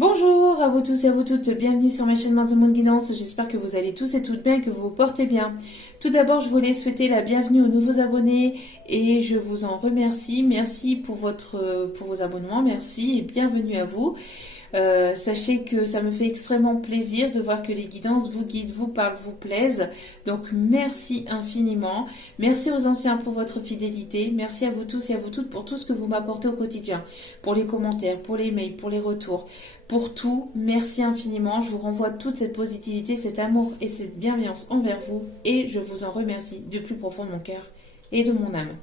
Bonjour à vous tous et à vous toutes, bienvenue sur ma chaîne Mind the Moon Guidance, j'espère que vous allez tous et toutes bien et que vous vous portez bien. Tout d'abord, je voulais souhaiter la bienvenue aux nouveaux abonnés et je vous en remercie. Merci pour vos abonnements, merci et bienvenue à vous. Sachez que ça me fait extrêmement plaisir de voir que les guidances vous guident, vous parlent, vous plaisent. Donc merci infiniment. Merci aux anciens pour votre fidélité. Merci à vous tous et à vous toutes pour tout ce que vous m'apportez au quotidien. Pour les commentaires, pour les mails, pour les retours, pour tout. Merci infiniment. Je vous renvoie toute cette positivité, cet amour et cette bienveillance envers vous. Et je vous en remercie du plus profond de mon cœur et de mon âme.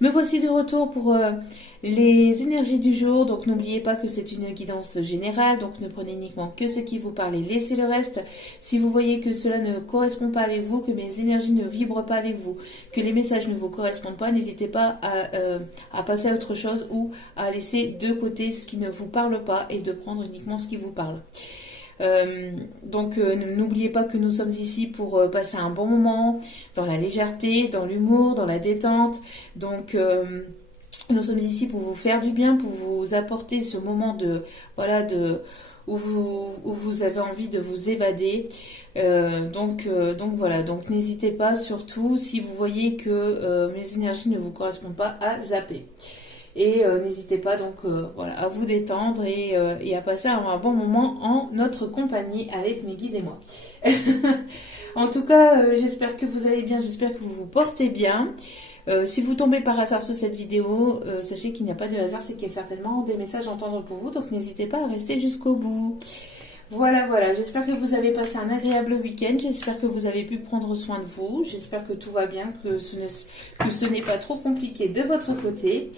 Me voici de retour pour les énergies du jour. Donc n'oubliez pas que c'est une guidance générale. Donc ne prenez uniquement que ce qui vous parle et laissez le reste. Si vous voyez que cela ne correspond pas avec vous, que mes énergies ne vibrent pas avec vous, que les messages ne vous correspondent pas, n'hésitez pas à passer à autre chose ou à laisser de côté ce qui ne vous parle pas et de prendre uniquement ce qui vous parle. N'oubliez pas que nous sommes ici pour passer un bon moment, dans la légèreté, dans l'humour, dans la détente. Donc nous sommes ici pour vous faire du bien, pour vous apporter ce moment où vous avez envie de vous évader. Donc voilà, donc n'hésitez pas, surtout si vous voyez que mes énergies ne vous correspondent pas, à zapper. Et n'hésitez pas donc à vous détendre et à passer un bon moment en notre compagnie avec mes guides et moi. En tout cas, j'espère que vous allez bien, j'espère que vous vous portez bien. Si vous tombez par hasard sur cette vidéo, sachez qu'il n'y a pas de hasard, c'est qu'il y a certainement des messages à entendre pour vous, donc n'hésitez pas à rester jusqu'au bout. Voilà, j'espère que vous avez passé un agréable week-end, j'espère que vous avez pu prendre soin de vous, j'espère que tout va bien, que ce n'est pas trop compliqué de votre côté.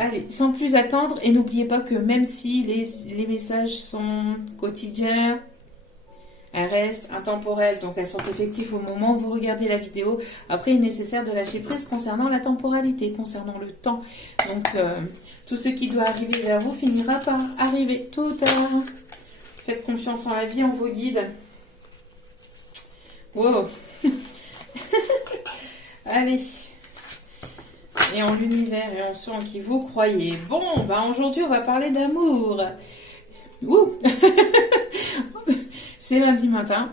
Allez, sans plus attendre, et n'oubliez pas que même si les messages sont quotidiens, elles restent intemporelles, donc elles sont effectives au moment où vous regardez la vidéo. Après, il est nécessaire de lâcher prise concernant la temporalité, concernant le temps. Donc, tout ce qui doit arriver vers vous finira par arriver tôt ou tard. Faites confiance en la vie, en vos guides. Wow. Allez. Et en l'univers et en ceux en qui vous croyez. Bon, aujourd'hui, on va parler d'amour. Ouh. C'est lundi matin.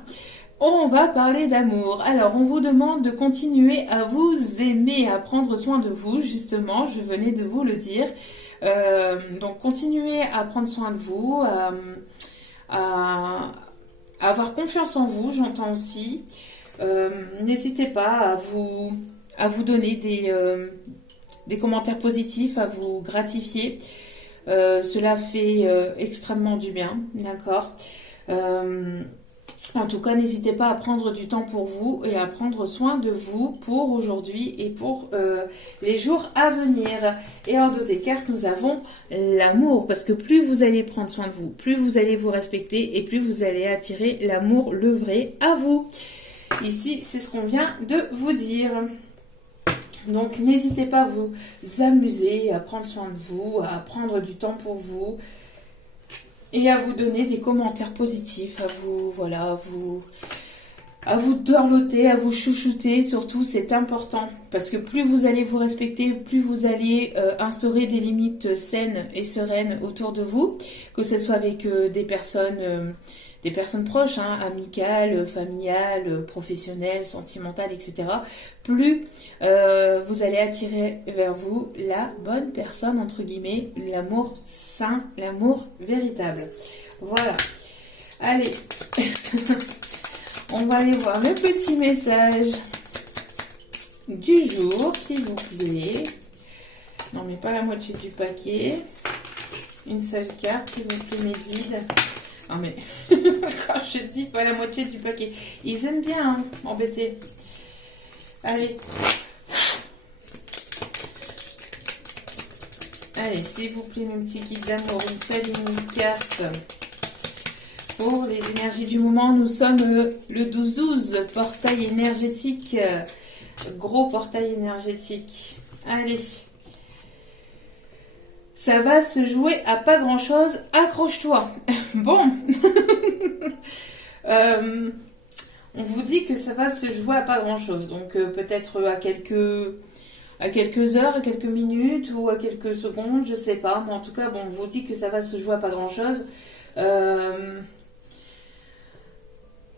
On va parler d'amour. Alors, on vous demande de continuer à vous aimer, à prendre soin de vous, justement. Je venais de vous le dire. Donc, continuez à prendre soin de vous, à avoir confiance en vous, j'entends aussi. N'hésitez pas à vous donner des commentaires positifs, à vous gratifier. Cela fait extrêmement du bien, d'accord. En tout cas, n'hésitez pas à prendre du temps pour vous et à prendre soin de vous pour aujourd'hui et pour les jours à venir. Et en dos des cartes, nous avons l'amour, parce que plus vous allez prendre soin de vous, plus vous allez vous respecter et plus vous allez attirer l'amour, le vrai, à vous. Ici, c'est ce qu'on vient de vous dire. Donc, n'hésitez pas à vous amuser, à prendre soin de vous, à prendre du temps pour vous et à vous donner des commentaires positifs, à vous dorloter, à vous chouchouter. Surtout, c'est important parce que plus vous allez vous respecter, plus vous allez instaurer des limites saines et sereines autour de vous, que ce soit avec des personnes proches, hein, amicales, familiales, professionnelles, sentimentales, etc. Plus vous allez attirer vers vous la bonne personne, entre guillemets, l'amour sain, l'amour véritable. Voilà. Allez, on va aller voir le petit message du jour, s'il vous plaît. Non, mais pas la moitié du paquet. Une seule carte, s'il vous plaît, mes guides. Non mais, quand je dis pas la moitié du paquet, ils aiment bien m'embêter. Allez. Allez, s'il vous plaît, mes petits guides d'amour, une seule unique carte. Pour les énergies du moment, nous sommes le 12-12, portail énergétique. Gros portail énergétique. Allez. Ça va se jouer à pas grand chose, accroche-toi. Bon, on vous dit que ça va se jouer à pas grand chose, donc peut-être à quelques heures, à quelques minutes ou à quelques secondes, je sais pas, mais en tout cas, bon, on vous dit que ça va se jouer à pas grand chose. Euh,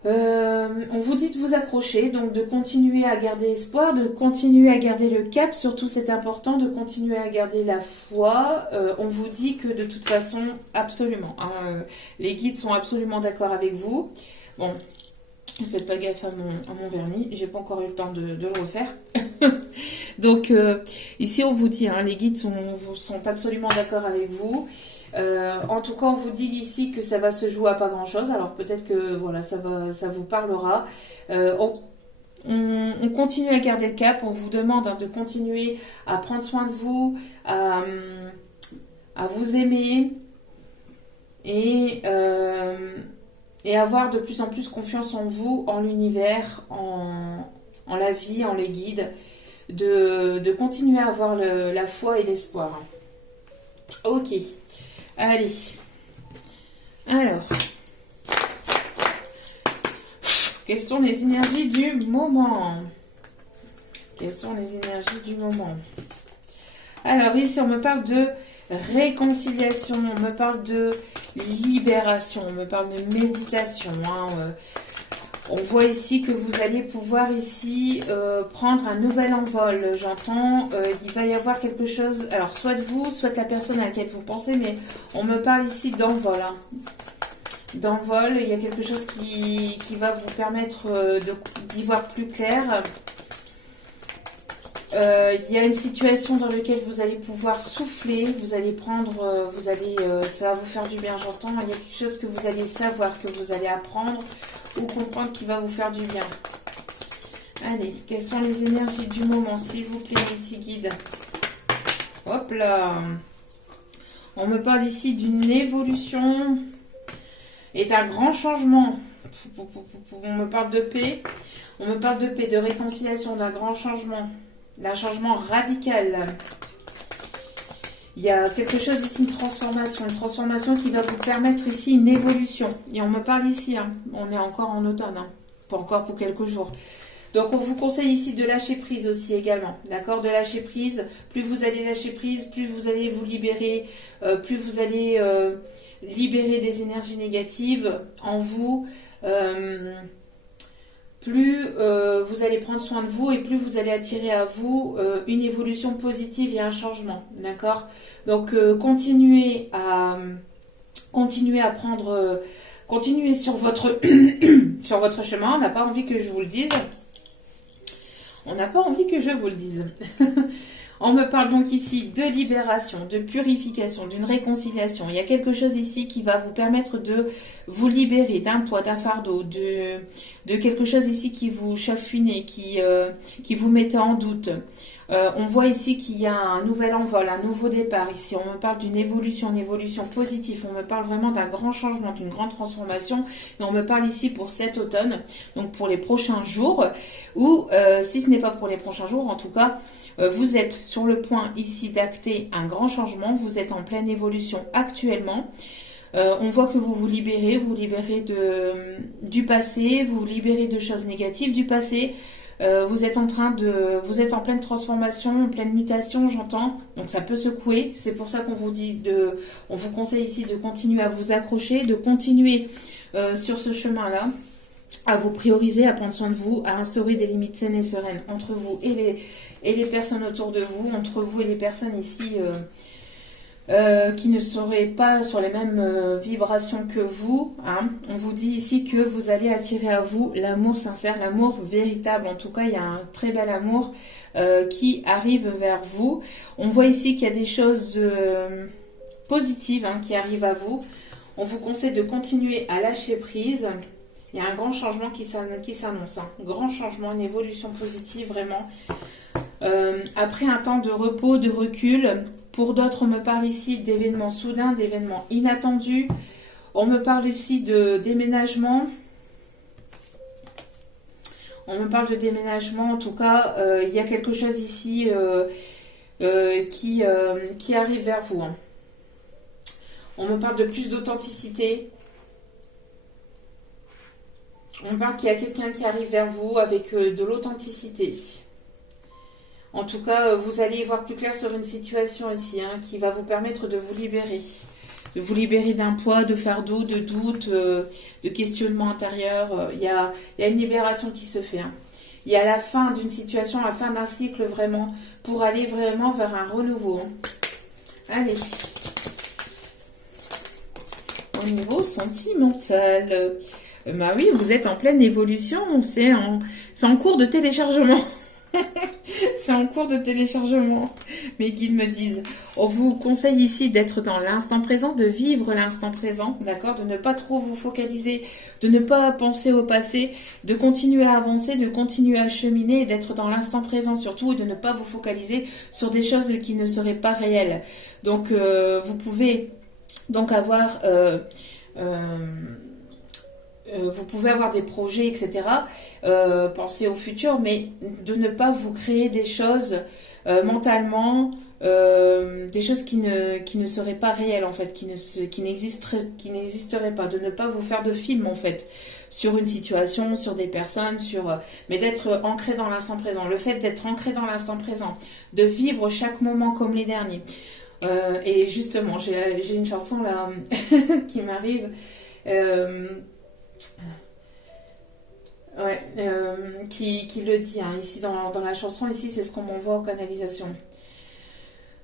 on vous dit de vous accrocher, donc de continuer à garder espoir, de continuer à garder le cap, surtout c'est important, de continuer à garder la foi. On vous dit que de toute façon, absolument, hein, les guides sont absolument d'accord avec vous. Bon, ne faites pas gaffe à mon vernis, j'ai pas encore eu le temps de le refaire. Donc ici on vous dit, hein, les guides sont absolument d'accord avec vous. En tout cas, on vous dit ici que ça va se jouer à pas grand chose. Alors peut-être que voilà, ça vous parlera. On continue à garder le cap. On vous demande, hein, de continuer à prendre soin de vous, à vous aimer et avoir de plus en plus confiance en vous, en l'univers, en la vie, en les guides, de continuer à avoir la foi et l'espoir. Ok. Allez, alors, quelles sont les énergies du moment? Quelles sont les énergies du moment? Alors ici, on me parle de réconciliation, on me parle de libération, on me parle de méditation, hein, on voit ici que vous allez pouvoir ici prendre un nouvel envol. J'entends, il va y avoir quelque chose, alors soit de vous, soit de la personne à laquelle vous pensez, mais on me parle ici d'envol. Hein. D'envol, il y a quelque chose qui va vous permettre d'y voir plus clair. Il y a une situation dans laquelle vous allez pouvoir souffler, vous allez prendre, ça va vous faire du bien, j'entends. Il y a quelque chose que vous allez savoir, que vous allez apprendre ou comprendre qui va vous faire du bien. Allez, quelles sont les énergies du moment, s'il vous plaît, mes petits guides? Hop là. On me parle ici d'une évolution et d'un grand changement. On me parle de paix. On me parle de paix, de réconciliation, d'un grand changement. D'un changement radical. Il y a quelque chose ici, une transformation qui va vous permettre ici une évolution. Et on me parle ici, hein, on est encore en automne, hein, pas encore pour quelques jours. Donc on vous conseille ici de lâcher prise aussi également, d'accord? De lâcher prise, plus vous allez lâcher prise, plus vous allez vous libérer, plus vous allez libérer des énergies négatives en vous, plus vous allez prendre soin de vous et plus vous allez attirer à vous une évolution positive et un changement, d'accord? Donc continuez à prendre, continuez sur votre sur votre chemin. On n'a pas envie que je vous le dise. On n'a pas envie que je vous le dise. On me parle donc ici de libération, de purification, d'une réconciliation. Il y a quelque chose ici qui va vous permettre de vous libérer d'un poids, d'un fardeau, de quelque chose ici qui vous chafouinait, qui vous mettait en doute. On voit ici qu'il y a un nouvel envol, un nouveau départ ici. On me parle d'une évolution, une évolution positive. On me parle vraiment d'un grand changement, d'une grande transformation. Et on me parle ici pour cet automne, donc pour les prochains jours. Ou si ce n'est pas pour les prochains jours, en tout cas, vous êtes sur le point ici d'acter un grand changement. Vous êtes en pleine évolution actuellement. On voit que vous vous libérez du passé, vous vous libérez de choses négatives du passé. Vous êtes en pleine transformation, en pleine mutation, j'entends. Donc ça peut secouer. C'est pour ça qu'on vous dit on vous conseille ici de continuer à vous accrocher, de continuer sur ce chemin-là, à vous prioriser, à prendre soin de vous, à instaurer des limites saines et sereines entre vous et les personnes autour de vous, entre vous et les personnes ici qui ne seraient pas sur les mêmes vibrations que vous. Hein. On vous dit ici que vous allez attirer à vous l'amour sincère, l'amour véritable. En tout cas, il y a un très bel amour qui arrive vers vous. On voit ici qu'il y a des choses positives, hein, qui arrivent à vous. On vous conseille de continuer à lâcher prise. Il y a un grand changement qui s'annonce. Hein. Grand changement, une évolution positive vraiment. Après un temps de repos, de recul, pour d'autres, on me parle ici d'événements soudains, d'événements inattendus. On me parle ici de déménagement. On me parle de déménagement. En tout cas, il y a quelque chose ici qui arrive vers vous. Hein. On me parle de plus d'authenticité. On me parle qu'il y a quelqu'un qui arrive vers vous avec de l'authenticité. En tout cas, vous allez y voir plus clair sur une situation ici, hein, qui va vous permettre de vous libérer. de vous libérer d'un poids, de fardeau, de doute, de questionnement intérieur. Il y a une libération qui se fait. Hein. Il y a la fin d'une situation, la fin d'un cycle vraiment, pour aller vraiment vers un renouveau. Hein. Allez. Au niveau sentimental. Bah oui, vous êtes en pleine évolution. C'est en cours de téléchargement. C'est en cours de téléchargement. Mes guides me disent, on vous conseille ici d'être dans l'instant présent, de vivre l'instant présent, d'accord, de ne pas trop vous focaliser, de ne pas penser au passé, de continuer à avancer, de continuer à cheminer et d'être dans l'instant présent surtout et de ne pas vous focaliser sur des choses qui ne seraient pas réelles. Donc vous pouvez donc avoir vous pouvez avoir des projets, etc. Penser au futur, mais de ne pas vous créer des choses mentalement, des choses qui ne seraient pas réelles en fait, qui n'existeraient pas, de ne pas vous faire de film en fait sur une situation, sur des personnes, mais d'être ancré dans l'instant présent. Le fait d'être ancré dans l'instant présent, de vivre chaque moment comme les derniers. Et justement, j'ai une chanson là qui m'arrive. Ouais, qui le dit hein, ici dans la chanson, ici c'est ce qu'on m'envoie en canalisation.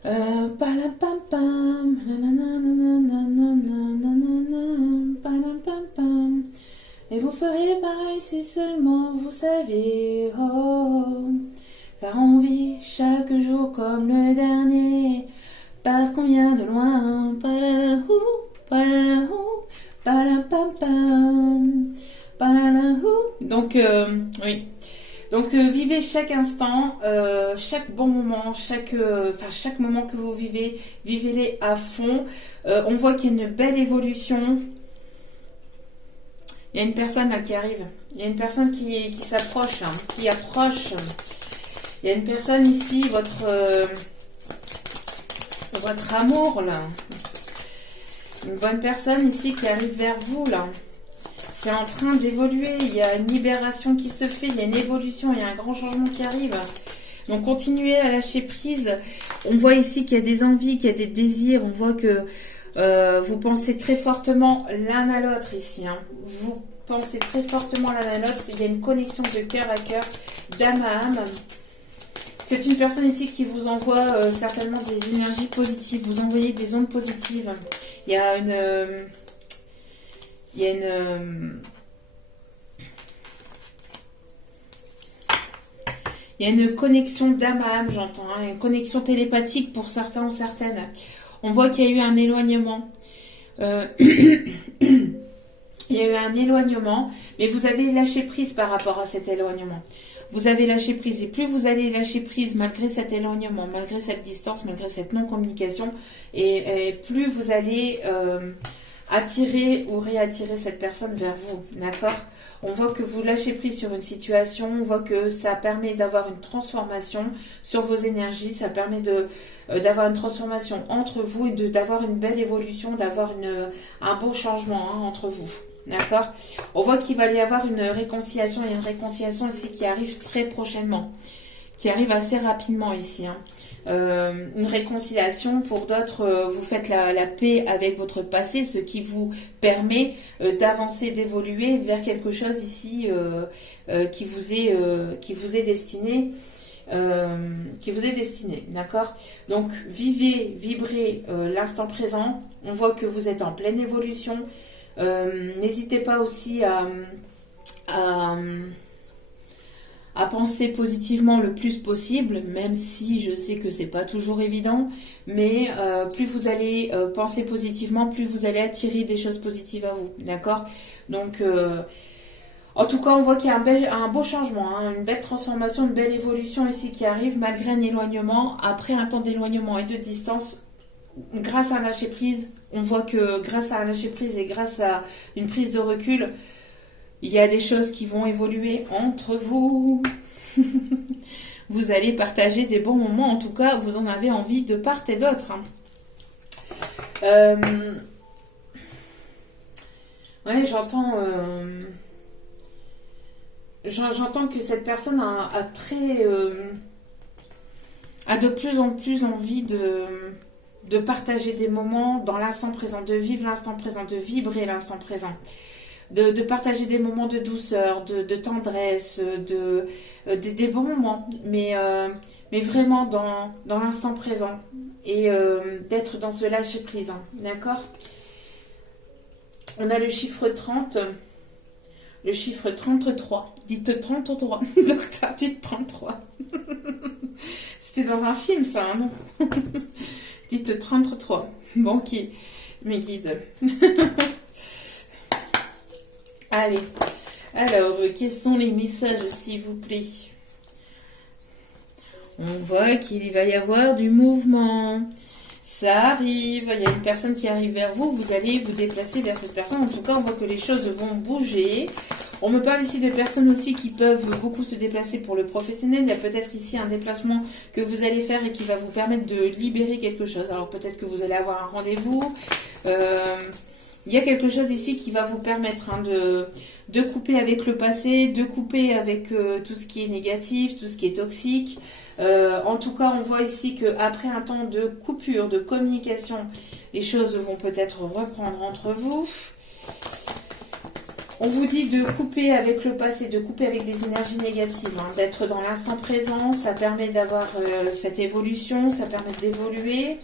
Palam pam pam, palam pam pam. Et vous ferez pareil si seulement vous saviez, oh, car on vit chaque jour comme le dernier, parce qu'on vient de loin, palam pam pam. Donc, oui. Donc, vivez chaque instant, chaque bon moment, chaque moment que vous vivez, vivez-les à fond. On voit qu'il y a une belle évolution. Il y a une personne là qui arrive. Il y a une personne qui s'approche, hein, qui approche. Il y a une personne ici, votre amour là. Une bonne personne ici qui arrive vers vous là. C'est en train d'évoluer, il y a une libération qui se fait, il y a une évolution, il y a un grand changement qui arrive. Donc continuez à lâcher prise. On voit ici qu'il y a des envies, qu'il y a des désirs. On voit que vous pensez très fortement l'un à l'autre ici. Hein. Vous pensez très fortement l'un à l'autre. Il y a une connexion de cœur à cœur, d'âme à âme. C'est une personne ici qui vous envoie certainement des énergies positives. Vous envoyez des ondes positives. Il y a une... Il y a une connexion d'âme à âme, j'entends, hein, une connexion télépathique pour certains ou certaines. On voit qu'il y a eu un éloignement. Il y a eu un éloignement, mais vous avez lâché prise par rapport à cet éloignement. Vous avez lâché prise, et plus vous allez lâcher prise malgré cet éloignement, malgré cette distance, malgré cette non-communication, et plus vous allez... attirer ou réattirer cette personne vers vous, d'accord? On voit que vous lâchez prise sur une situation, on voit que ça permet d'avoir une transformation sur vos énergies, ça permet d'avoir une transformation entre vous et d'avoir une belle évolution, d'avoir un beau changement hein, entre vous, d'accord? On voit qu'il va y avoir une réconciliation, il y a une réconciliation ici qui arrive très prochainement, qui arrive assez rapidement ici, hein. Une réconciliation, pour d'autres, vous faites la paix avec votre passé, ce qui vous permet d'avancer, d'évoluer vers quelque chose ici qui vous est destiné. D'accord? Donc, vibrez l'instant présent. On voit que vous êtes en pleine évolution. N'hésitez pas aussi à penser positivement le plus possible, même si je sais que c'est pas toujours évident, mais plus vous allez penser positivement, plus vous allez attirer des choses positives à vous, d'accord? Donc, en tout cas, on voit qu'il y a un beau changement, hein, une belle transformation, une belle évolution ici qui arrive, malgré un éloignement, après un temps d'éloignement et de distance, grâce à un lâcher-prise, on voit que grâce à un lâcher-prise et grâce à une prise de recul, il y a des choses qui vont évoluer entre vous. Vous allez partager des bons moments. En tout cas, vous en avez envie de part et d'autre. Hein. Ouais, j'entends que cette personne a de plus en plus envie de partager des moments dans l'instant présent, de vivre l'instant présent, de vibrer l'instant présent. De partager des moments de douceur, de tendresse, des bons moments, mais vraiment dans l'instant présent et d'être dans ce lâcher prise, hein, d'accord? On a le chiffre 30, le chiffre 33. Dites 33, docteur, dites 33. C'était dans un film ça, hein, non? Dites 33. Bon, ok, mes guides. Allez, alors, quels sont les messages, s'il vous plaît? On voit qu'il va y avoir du mouvement. Ça arrive, il y a une personne qui arrive vers vous, vous allez vous déplacer vers cette personne. En tout cas, on voit que les choses vont bouger. On me parle ici de personnes aussi qui peuvent beaucoup se déplacer pour le professionnel. Il y a peut-être ici un déplacement que vous allez faire et qui va vous permettre de libérer quelque chose. Alors peut-être que vous allez avoir un rendez-vous. Il y a quelque chose ici qui va vous permettre de couper avec le passé, de couper avec tout ce qui est négatif, tout ce qui est toxique. En tout cas, on voit ici qu'après un temps de coupure, de communication, les choses vont peut-être reprendre entre vous. On vous dit de couper avec le passé, de couper avec des énergies négatives, hein, d'être dans l'instant présent. Ça permet d'avoir cette évolution, ça permet d'évoluer.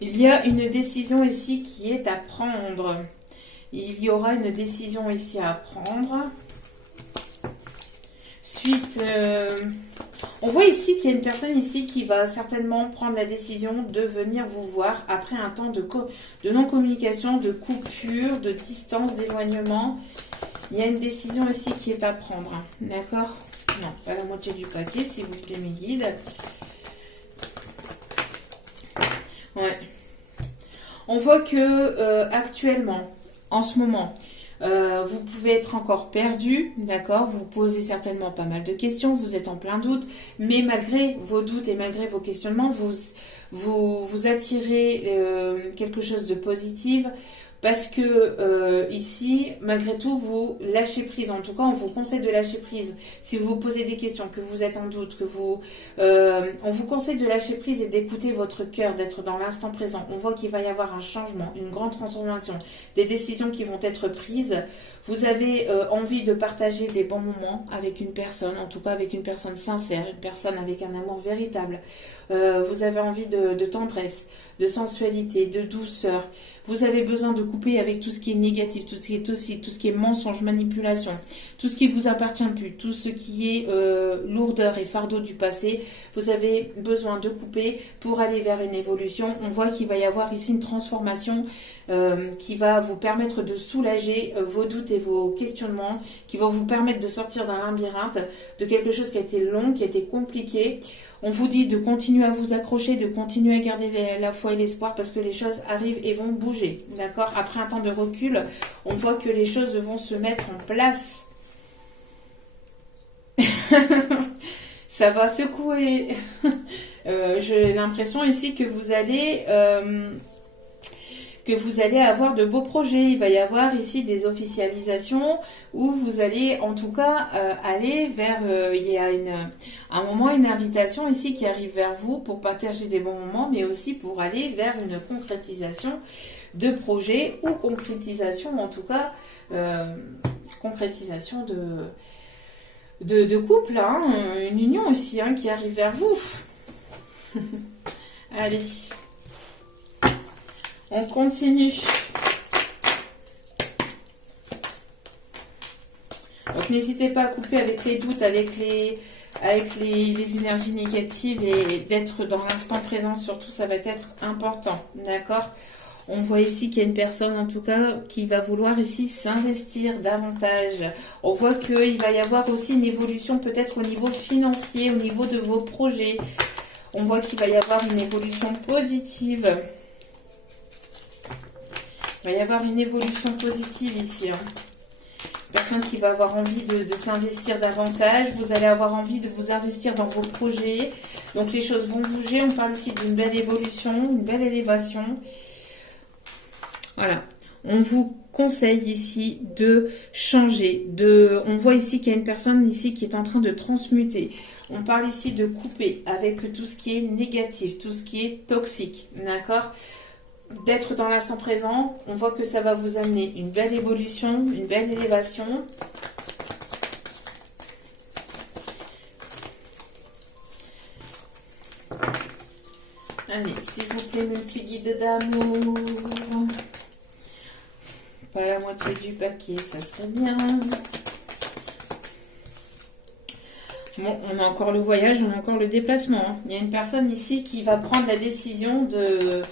Il y a une décision ici qui est à prendre. Il y aura une décision ici à prendre. Suite, on voit ici qu'il y a une personne ici qui va certainement prendre la décision de venir vous voir après un temps de non-communication, de coupure, de distance, d'éloignement. Il y a une décision ici qui est à prendre. D'accord? Non, pas la moitié du paquet, s'il vous plaît, mes guides. Ouais. On voit que actuellement, en ce moment, vous pouvez être encore perdu, d'accord? Vous posez certainement pas mal de questions, vous êtes en plein doute, mais malgré vos doutes et malgré vos questionnements, vous attirez quelque chose de positif. Parce que ici, malgré tout, vous lâchez prise. En tout cas, on vous conseille de lâcher prise. Si vous vous posez des questions, que vous êtes en doute, on vous conseille de lâcher prise et d'écouter votre cœur, d'être dans l'instant présent. On voit qu'il va y avoir un changement, une grande transformation, des décisions qui vont être prises. Vous avez envie de partager des bons moments avec une personne, en tout cas avec une personne sincère, une personne avec un amour véritable. Vous avez envie de tendresse, de sensualité, de douceur. Vous avez besoin de couper avec tout ce qui est négatif, tout ce qui est toxique, tout ce qui est mensonge, manipulation, tout ce qui ne vous appartient plus, tout ce qui est lourdeur et fardeau du passé. Vous avez besoin de couper pour aller vers une évolution. On voit qu'il va y avoir ici une transformation qui va vous permettre de soulager vos doutes et vos questionnements, qui vont vous permettre de sortir d'un labyrinthe, de quelque chose qui a été long, qui a été compliqué. On vous dit de continuer à vous accrocher, de continuer à garder la foi et l'espoir parce que les choses arrivent et vont bouger. D'accord? Après un temps de recul, on voit que les choses vont se mettre en place. Ça va secouer. J'ai l'impression ici que vous allez avoir de beaux projets. Il va y avoir ici des officialisations où vous allez en tout cas aller vers... il y a un moment, une invitation ici qui arrive vers vous pour partager des bons moments, mais aussi pour aller vers une concrétisation de projet ou concrétisation, en tout cas, concrétisation de couple, hein, une union aussi hein, qui arrive vers vous. Allez. On continue. Donc n'hésitez pas à couper avec les doutes, avec les énergies négatives et d'être dans l'instant présent. Surtout, ça va être important. D'accord? On voit ici qu'il y a une personne, en tout cas, qui va vouloir ici s'investir davantage. On voit qu'il va y avoir aussi une évolution peut-être au niveau financier, au niveau de vos projets. On voit qu'il va y avoir une évolution positive. Il va y avoir une évolution positive ici. Hein. Personne qui va avoir envie de s'investir davantage. Vous allez avoir envie de vous investir dans vos projets. Donc les choses vont bouger. On parle ici d'une belle évolution, une belle élévation. Voilà. on vous conseille ici de changer. On voit ici qu'il y a une personne ici qui est en train de transmuter. On parle ici de couper avec tout ce qui est négatif, tout ce qui est toxique, d'accord? D'être dans l'instant présent, on voit que ça va vous amener une belle évolution, une belle élévation. Allez, s'il vous plaît, mon petit guide d'amour. Pas la moitié du paquet, ça serait bien. Bon, on a encore le voyage, on a encore le déplacement, hein. Il y a une personne ici qui va prendre la décision de,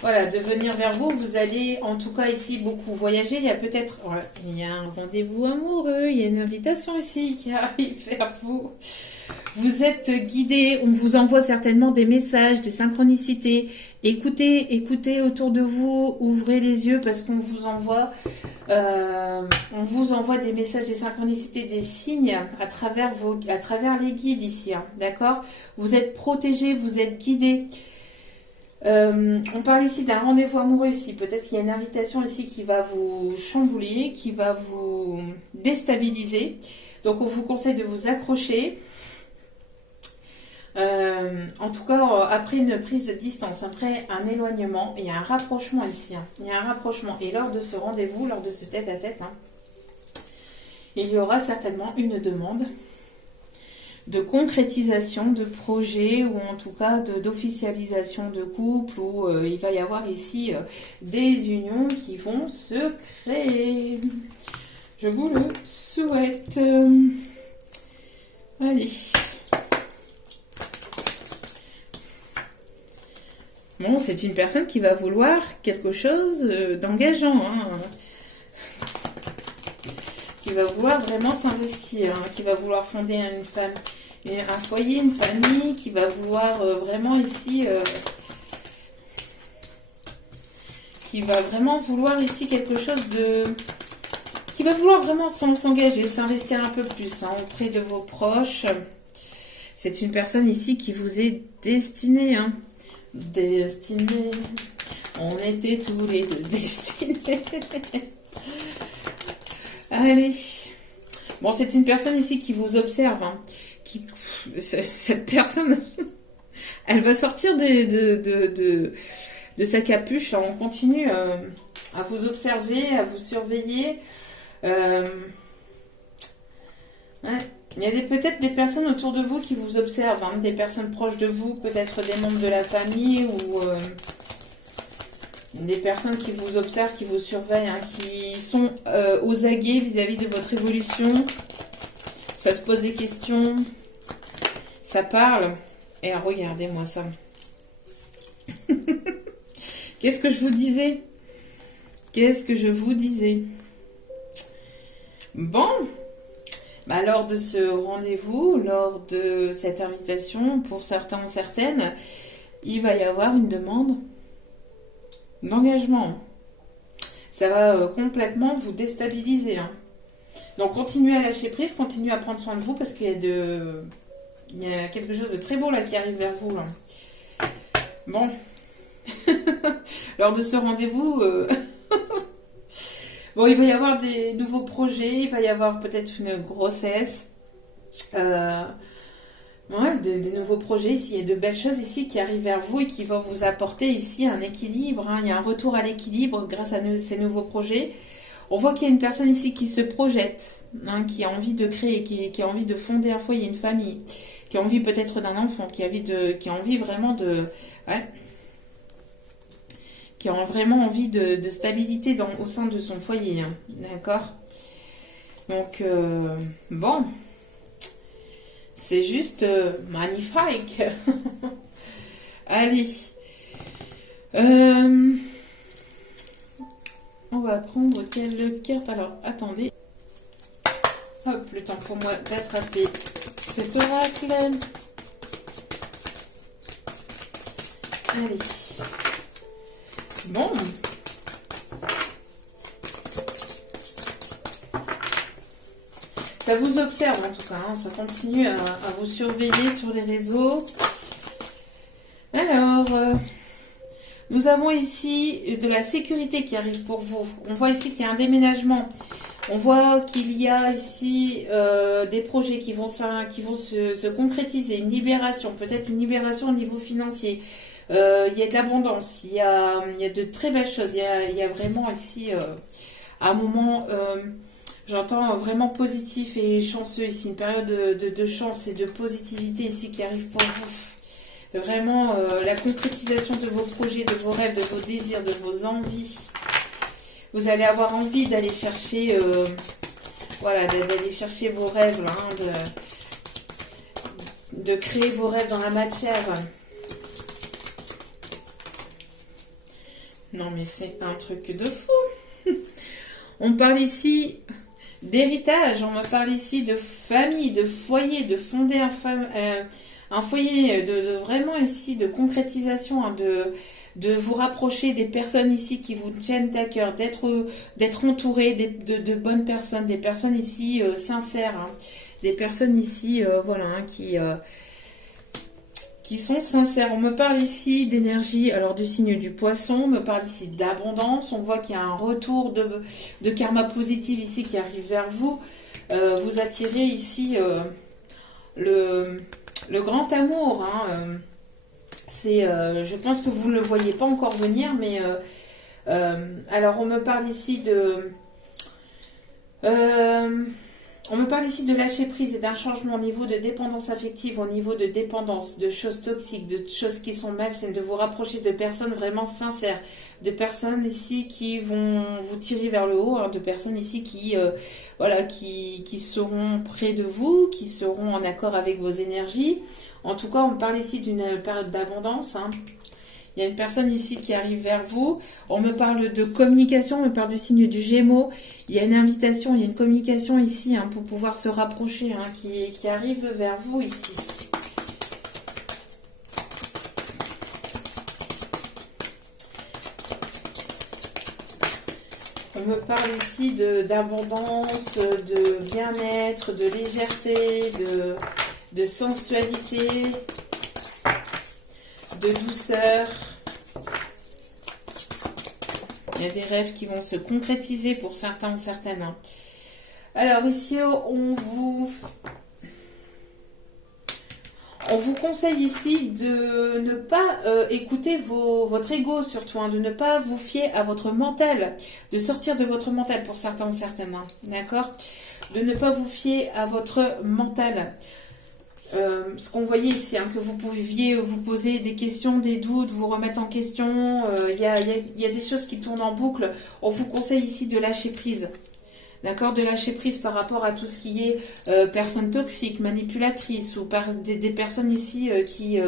voilà, de venir vers vous. Vous allez, en tout cas ici, beaucoup voyager. Il y a peut-être, ouais, il y a un rendez-vous amoureux, il y a une invitation ici qui arrive vers vous. Vous êtes guidé, on vous envoie certainement des messages, des synchronicités. Écoutez, écoutez autour de vous, ouvrez les yeux parce qu'on vous envoie des messages, des synchronicités, des signes à travers les guides ici, hein, d'accord? Vous êtes protégés, vous êtes guidés. On parle ici d'un rendez-vous amoureux ici. Peut-être qu'il y a une invitation ici qui va vous chambouler, qui va vous déstabiliser. Donc on vous conseille de vous accrocher. En tout cas, après une prise de distance, après un éloignement, il y a un rapprochement ici, hein. Il y a un rapprochement. Et lors de ce rendez-vous, lors de ce tête-à-tête, hein, il y aura certainement une demande de concrétisation de projet ou en tout cas d'officialisation de couple où il va y avoir ici des unions qui vont se créer. Je vous le souhaite. Allez. Bon, c'est une personne qui va vouloir quelque chose d'engageant, hein, qui va vouloir vraiment s'investir, hein, qui va vouloir fonder un foyer, une famille, qui va vouloir vraiment ici, qui va vraiment vouloir ici quelque chose de... qui va vouloir vraiment s'engager, s'investir un peu plus, hein, auprès de vos proches. C'est une personne ici qui vous est destinée, hein. Destinée. On était tous les deux destinés. Allez. Bon, c'est une personne ici qui vous observe, hein. Cette personne, elle va sortir de sa capuche. Là, on continue à vous observer, à vous surveiller. Ouais. Il y a peut-être des personnes autour de vous qui vous observent, hein, des personnes proches de vous, peut-être des membres de la famille ou des personnes qui vous observent, qui vous surveillent, hein, qui sont aux aguets vis-à-vis de votre évolution. Ça se pose des questions, ça parle. Et regardez-moi ça. Qu'est-ce que je vous disais? Qu'est-ce que je vous disais? Bon. Bah, lors de ce rendez-vous, lors de cette invitation, pour certains ou certaines, il va y avoir une demande d'engagement. Ça va complètement vous déstabiliser, hein. Donc, continuez à lâcher prise, continuez à prendre soin de vous parce qu'il y a quelque chose de très beau là qui arrive vers vous, là. Bon. Lors de ce rendez-vous... Bon, il va y avoir des nouveaux projets, il va y avoir peut-être une grossesse, ouais, des nouveaux projets ici. Il y a de belles choses ici qui arrivent vers vous et qui vont vous apporter ici un équilibre, hein. Il y a un retour à l'équilibre grâce à ces nouveaux projets. On voit qu'il y a une personne ici qui se projette, hein, qui a envie de créer, qui a envie de fonder un foyer, une famille, qui a envie peut-être d'un enfant, qui a envie vraiment de... Ouais, qui ont vraiment envie de stabilité au sein de son foyer, hein. D'accord? Donc, bon, c'est juste magnifique. Allez, on va prendre quelle carte? Alors, attendez. Hop, le temps pour moi d'attraper cet oracle. Allez. Bon. Ça vous observe en tout cas, hein. Ça continue à vous surveiller sur les réseaux. Alors, Nous avons ici de la sécurité qui arrive pour vous. On voit ici qu'il y a un déménagement. On voit qu'il y a ici des projets qui vont se concrétiser, une libération, peut-être une libération au niveau financier. Il y a de l'abondance, il y a de très belles choses. Il y a vraiment ici un moment, j'entends vraiment positif et chanceux ici, une période de chance et de positivité ici qui arrive pour vous. Vraiment la concrétisation de vos projets, de vos rêves, de vos désirs, de vos envies. Vous allez avoir envie d'aller chercher, voilà, d'aller chercher vos rêves, là, hein, de créer vos rêves dans la matière. Non, mais c'est un truc de fou. On parle ici d'héritage, on me parle ici de famille, de foyer, de fonder un foyer, de vraiment ici de concrétisation, hein, de vous rapprocher des personnes ici qui vous tiennent à cœur, d'être entouré de bonnes personnes, des personnes ici sincères, hein, des personnes ici voilà, hein, qui sont sincères. On me parle ici d'énergie, alors du signe du poisson, on me parle ici d'abondance, on voit qu'il y a un retour de karma positif ici qui arrive vers vous. Vous attirez ici le grand amour, hein, je pense que vous ne le voyez pas encore venir, mais alors on me parle ici on me parle ici de lâcher prise et d'un changement au niveau de dépendance affective, au niveau de dépendance, de choses toxiques, de choses qui sont malsaines, de vous rapprocher de personnes vraiment sincères, de personnes ici qui vont vous tirer vers le haut, hein, de personnes ici voilà, qui seront près de vous, qui seront en accord avec vos énergies. En tout cas, on parle ici d'une période d'abondance, hein. Il y a une personne ici qui arrive vers vous. On me parle de communication, on me parle du signe du Gémeaux. Il y a une invitation, il y a une communication ici, hein, pour pouvoir se rapprocher, hein, qui arrive vers vous ici. On me parle ici d'abondance, de bien-être, de légèreté, de sensualité, de douceur. Il y a des rêves qui vont se concrétiser pour certains ou certaines. Alors ici, on vous conseille ici de ne pas écouter votre ego surtout, hein, de ne pas vous fier à votre mental, de sortir de votre mental pour certains ou certaines, hein, d'accord? De ne pas vous fier à votre mental. Ce qu'on voyait ici, hein, que vous pouviez vous poser des questions, des doutes, vous remettre en question, il y a des choses qui tournent en boucle. On vous conseille ici de lâcher prise, d'accord, de lâcher prise par rapport à tout ce qui est personnes toxiques, manipulatrices ou des personnes ici qui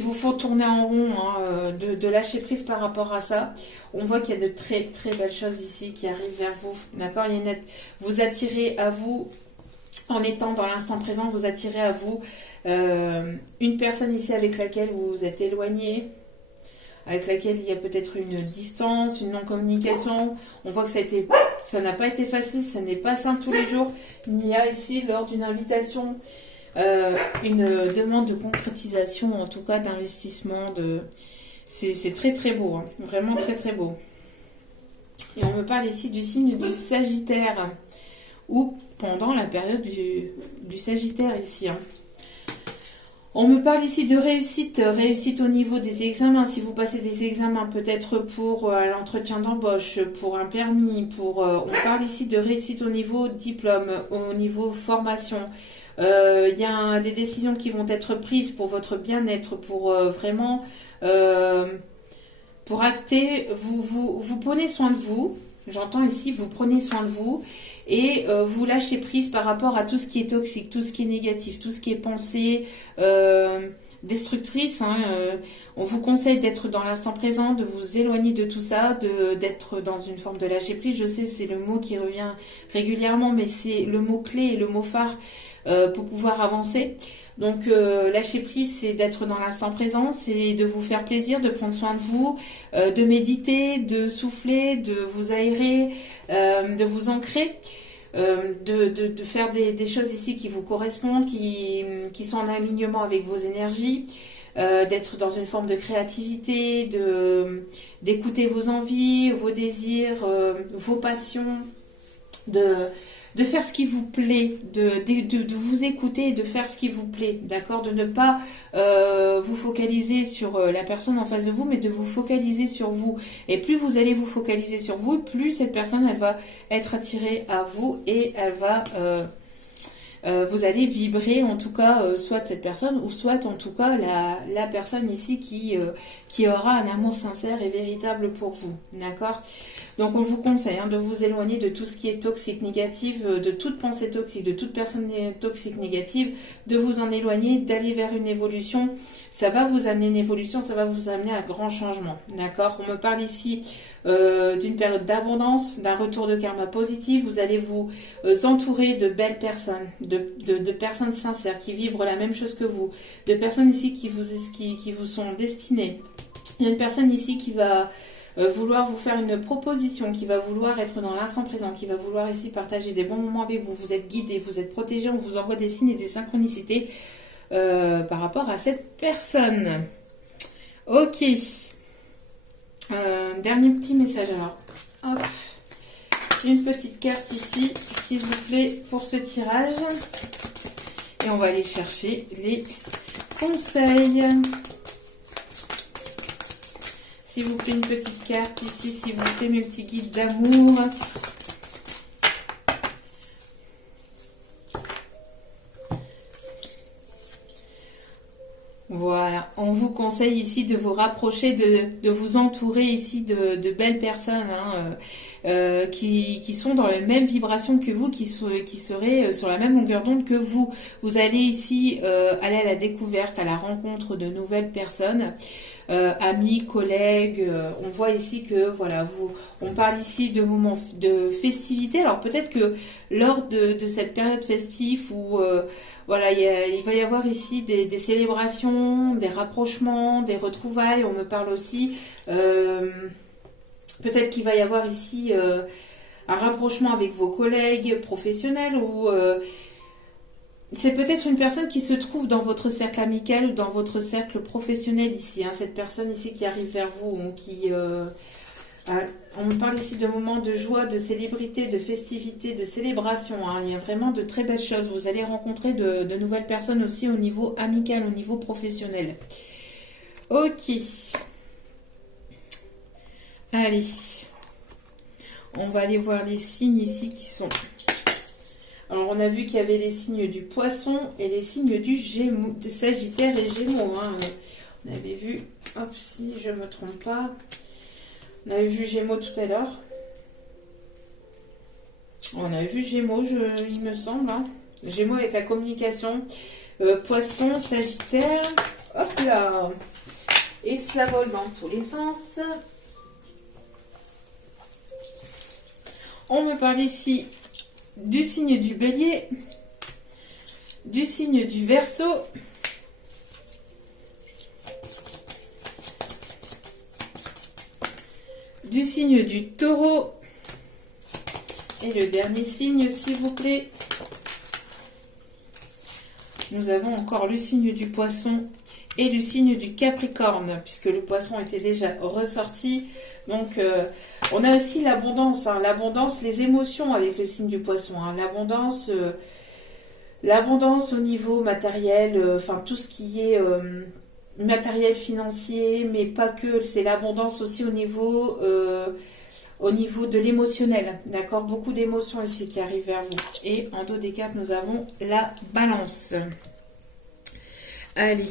vous font tourner en rond, hein, de lâcher prise par rapport à ça. On voit qu'il y a de très très belles choses ici qui arrivent vers vous, d'accord. Vous attirez à vous. En étant dans l'instant présent, vous attirez à vous une personne ici avec laquelle vous vous êtes éloigné, avec laquelle il y a peut-être une distance, une non-communication. On voit que ça n'a pas été facile, ça n'est pas simple tous les jours. Il y a ici, lors d'une invitation, une demande de concrétisation, en tout cas d'investissement. C'est très très beau, hein, vraiment très très beau. Et on me parle ici du signe du Sagittaire, ou pendant la période du Sagittaire ici, hein. On me parle ici de réussite au niveau des examens. Si vous passez des examens, peut-être pour l'entretien d'embauche, pour un permis, on parle ici de réussite au niveau diplôme, au niveau formation. Il y a des décisions qui vont être prises pour votre bien-être, pour vraiment, pour acter, vous prenez soin de vous. J'entends ici, vous prenez soin de vous et vous lâchez prise par rapport à tout ce qui est toxique, tout ce qui est négatif, tout ce qui est pensée destructrice, hein. On vous conseille d'être dans l'instant présent, de vous éloigner de tout ça, d'être dans une forme de lâcher prise. Je sais, c'est le mot qui revient régulièrement, mais c'est le mot clé et le mot phare pour pouvoir avancer. Donc lâcher prise, c'est d'être dans l'instant présent, c'est de vous faire plaisir, de prendre soin de vous, de méditer, de souffler, de vous aérer, de vous ancrer, de faire des choses ici qui vous correspondent, qui sont en alignement avec vos énergies, d'être dans une forme de créativité, d'écouter vos envies, vos désirs, vos passions, de faire ce qui vous plaît, de vous écouter et de faire ce qui vous plaît, d'accord? De ne pas vous focaliser sur la personne en face de vous, mais de vous focaliser sur vous. Et plus vous allez vous focaliser sur vous, plus cette personne, elle va être attirée à vous et elle va... vous allez vibrer en tout cas soit cette personne ou soit en tout cas la personne ici qui aura un amour sincère et véritable pour vous, d'accord? Donc on vous conseille de vous éloigner de tout ce qui est toxique, négatif, de toute pensée toxique, de toute personne toxique, négative, de vous en éloigner, d'aller vers une évolution. Ça va vous amener une évolution, ça va vous amener à un grand changement, d'accord? On me parle ici d'une période d'abondance, d'un retour de karma positif. Vous allez vous entourer de belles personnes, de personnes sincères qui vibrent la même chose que vous, de personnes ici qui vous sont destinées. Il y a une personne ici qui va vouloir vous faire une proposition, qui va vouloir être dans l'instant présent, qui va vouloir ici partager des bons moments avec vous. Vous êtes guidé, vous êtes protégé, on vous envoie des signes et des synchronicités par rapport à cette personne. Ok. Dernier petit message alors. Hop. Une petite carte ici, s'il vous plaît, pour ce tirage. Et on va aller chercher les conseils. S'il vous plaît, une petite carte ici, s'il vous plaît, mes petits guides d'amour. Voilà, on vous conseille ici de vous rapprocher, de vous entourer ici de belles personnes qui sont dans la même vibration que vous, qui seraient sur la même longueur d'onde que vous. Vous allez ici aller à la découverte, à la rencontre de nouvelles personnes. Amis, collègues, on voit ici que voilà, on parle ici de moments de festivité. Alors peut-être que lors de cette période festive où voilà, il va y avoir ici des célébrations, des rapprochements, des retrouvailles. On me parle aussi peut-être qu'il va y avoir ici un rapprochement avec vos collègues professionnels ou c'est peut-être une personne qui se trouve dans votre cercle amical ou dans votre cercle professionnel ici. Cette personne ici qui arrive vers vous, on me parle ici de moments de joie, de célébrité, de festivité, de célébration. Il y a vraiment de très belles choses. Vous allez rencontrer de nouvelles personnes aussi au niveau amical, au niveau professionnel. Ok. Allez. On va aller voir les signes ici qui sont... Alors, on a vu qu'il y avait les signes du poisson et les signes du Gémeaux, de Sagittaire et Gémeaux. On avait vu, hop, si je ne me trompe pas, on avait vu Gémeaux tout à l'heure. On avait vu Gémeaux, il me semble. Gémeaux avec la communication. Poisson, Sagittaire. Hop là. Et ça vole dans tous les sens. On me parle ici du signe du Bélier, du signe du Verseau, du signe du Taureau et le dernier signe, s'il vous plaît. Nous avons encore le signe du Poisson et le signe du Capricorne, puisque le Poisson était déjà ressorti. Donc, on a aussi l'abondance, l'abondance, les émotions avec le signe du Poisson. L'abondance au niveau matériel, enfin tout ce qui est matériel financier, mais pas que. C'est l'abondance aussi au niveau de l'émotionnel. D'accord? Beaucoup d'émotions ici qui arrivent vers vous. Et en dos des cartes, nous avons la Balance. Allez.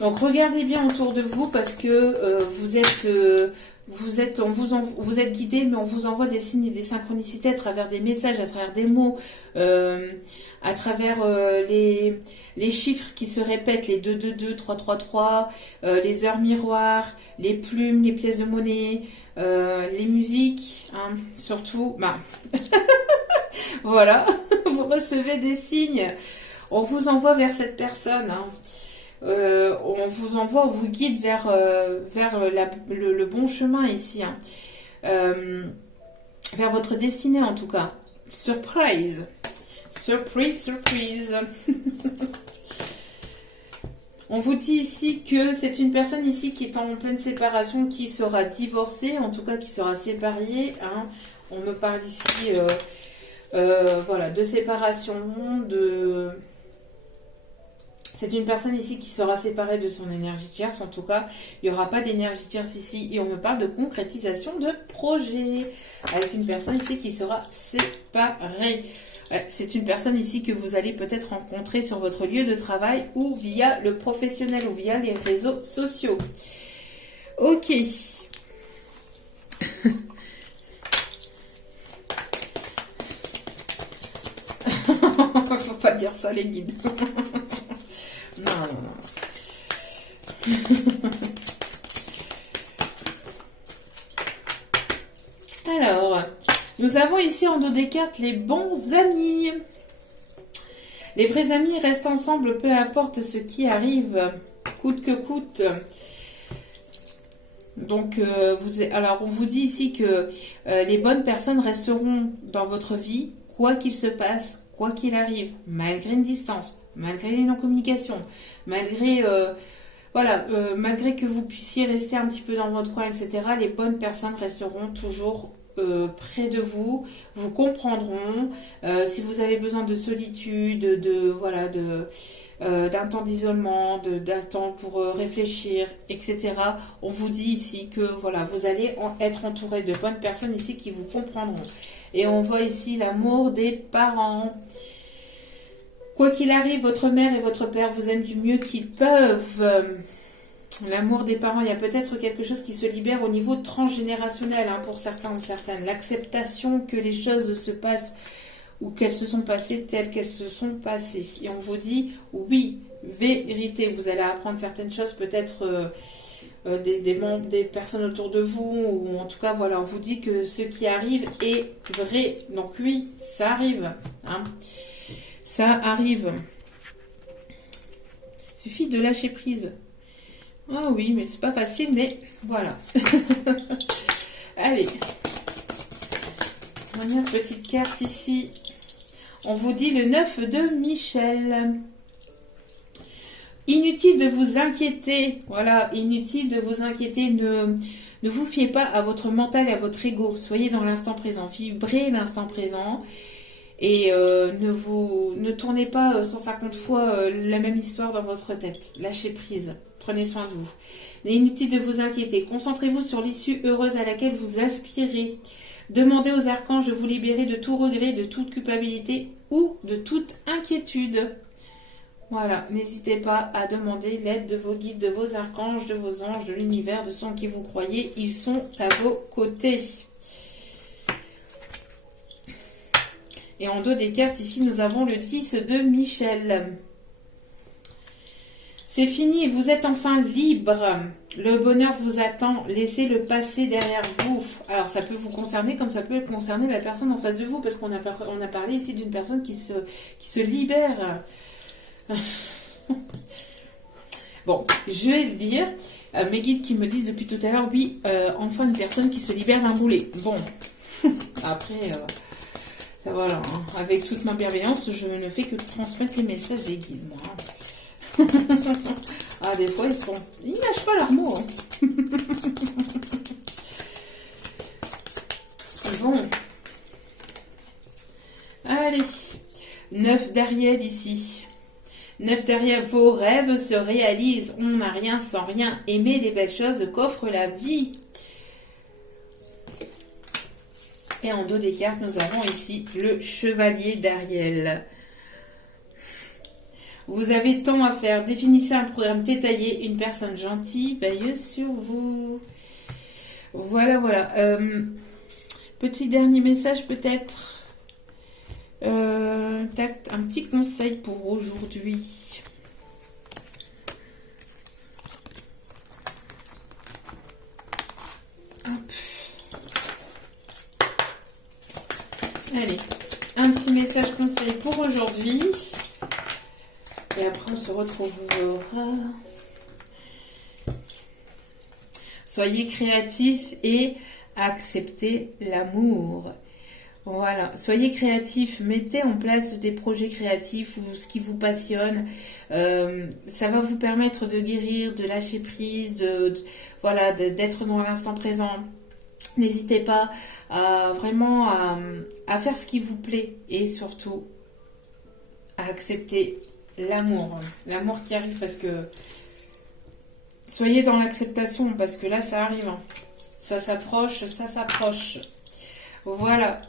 Donc regardez bien autour de vous parce que vous êtes guidé, mais on vous envoie des signes et des synchronicités à travers des messages, à travers des mots, à travers les chiffres qui se répètent, les 222, 333, les heures miroirs, les plumes, les pièces de monnaie, les musiques, surtout. Voilà, vous recevez des signes. On vous envoie vers cette personne. On vous envoie, on vous guide vers le bon chemin ici. vers votre destinée en tout cas. Surprise. Surprise, surprise. On vous dit ici que c'est une personne ici qui est en pleine séparation, qui sera divorcée, en tout cas qui sera séparée. Hein. On me parle ici voilà, de séparation, de... C'est une personne ici qui sera séparée de son énergie tierce. En tout cas, il n'y aura pas d'énergie tierce ici. Et on me parle de concrétisation de projet. Avec une personne ici qui sera séparée. C'est une personne ici que vous allez peut-être rencontrer sur votre lieu de travail ou via le professionnel ou via les réseaux sociaux. Ok. Faut pas dire ça les guides. Non, non, non. Alors, nous avons ici en dos des cartes les bons amis. Les vrais amis restent ensemble, peu importe ce qui arrive, coûte que coûte. Donc, alors on vous dit ici que les bonnes personnes resteront dans votre vie, quoi qu'il se passe, quoi qu'il arrive, malgré une distance, malgré les non-communications, malgré, malgré que vous puissiez rester un petit peu dans votre coin, etc., les bonnes personnes resteront toujours près de vous, vous comprendront. Si vous avez besoin de solitude, d'un temps d'isolement, d'un temps pour réfléchir, etc. On vous dit ici que voilà, vous allez être entouré de bonnes personnes ici qui vous comprendront. Et on voit ici l'amour des parents. Quoi qu'il arrive, votre mère et votre père vous aiment du mieux qu'ils peuvent. L'amour des parents, il y a peut-être quelque chose qui se libère au niveau transgénérationnel pour certains ou certaines. L'acceptation que les choses se passent ou qu'elles se sont passées telles qu'elles se sont passées. Et on vous dit, oui, vérité, vous allez apprendre certaines choses, peut-être des personnes autour de vous, ou en tout cas, voilà, on vous dit que ce qui arrive est vrai. Donc oui, ça arrive. Ça arrive. Il suffit de lâcher prise. Oh oui, mais c'est pas facile, mais voilà. Allez. Dernière petite carte ici. On vous dit le 9 de Michel. Inutile de vous inquiéter. Voilà, inutile de vous inquiéter. Ne vous fiez pas à votre mental et à votre ego. Soyez dans l'instant présent. Vibrez l'instant présent. Et ne tournez pas 150 fois la même histoire dans votre tête. Lâchez prise. Prenez soin de vous. Inutile de vous inquiéter. Concentrez-vous sur l'issue heureuse à laquelle vous aspirez. Demandez aux archanges de vous libérer de tout regret, de toute culpabilité ou de toute inquiétude. Voilà, n'hésitez pas à demander l'aide de vos guides, de vos archanges, de vos anges, de l'univers, de ceux en qui vous croyez. Ils sont à vos côtés. Et en dos des cartes, ici, nous avons le 10 de Michel. C'est fini, vous êtes enfin libre. Le bonheur vous attend. Laissez le passé derrière vous. Alors, ça peut vous concerner comme ça peut concerner la personne en face de vous, parce qu'on a parlé ici d'une personne qui se libère. Bon, je vais le dire. Mes guides qui me disent depuis tout à l'heure, oui, enfin une personne qui se libère d'un boulet. Bon, après... voilà, avec toute ma bienveillance, je ne fais que transmettre les messages des guides, moi. Ah, des fois, ils lâchent pas leurs mots. Bon. Allez. 9 d'Ariel ici. 9 derrière, vos rêves se réalisent. On n'a rien sans rien. Aimez les belles choses qu'offre la vie. Et en dos des cartes, nous avons ici le chevalier d'Ariel. Vous avez tant à faire. Définissez un programme détaillé. Une personne gentille veille sur vous. Voilà, voilà. Petit dernier message peut-être. Un petit conseil pour aujourd'hui. Allez, un petit message conseil pour aujourd'hui. Et après, on se retrouvera. Soyez créatifs et acceptez l'amour. Voilà, soyez créatifs, mettez en place des projets créatifs ou ce qui vous passionne. Ça va vous permettre de guérir, de lâcher prise, voilà, d'être dans l'instant présent. N'hésitez pas à vraiment à faire ce qui vous plaît et surtout à accepter l'amour. L'amour qui arrive parce que soyez dans l'acceptation parce que là ça arrive, hein. Ça s'approche, ça s'approche. Voilà.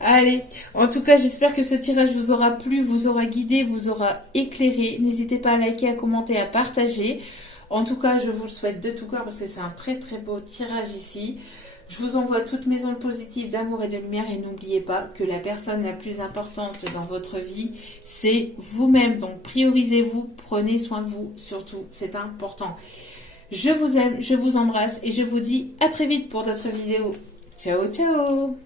Allez, en tout cas, j'espère que ce tirage vous aura plu, vous aura guidé, vous aura éclairé. N'hésitez pas à liker, à commenter, à partager. En tout cas, je vous le souhaite de tout cœur parce que c'est un très très beau tirage ici. Je vous envoie toutes mes ondes positives d'amour et de lumière et n'oubliez pas que la personne la plus importante dans votre vie, c'est vous-même. Donc priorisez-vous, prenez soin de vous, surtout, c'est important. Je vous aime, je vous embrasse et je vous dis à très vite pour d'autres vidéos. Ciao, ciao!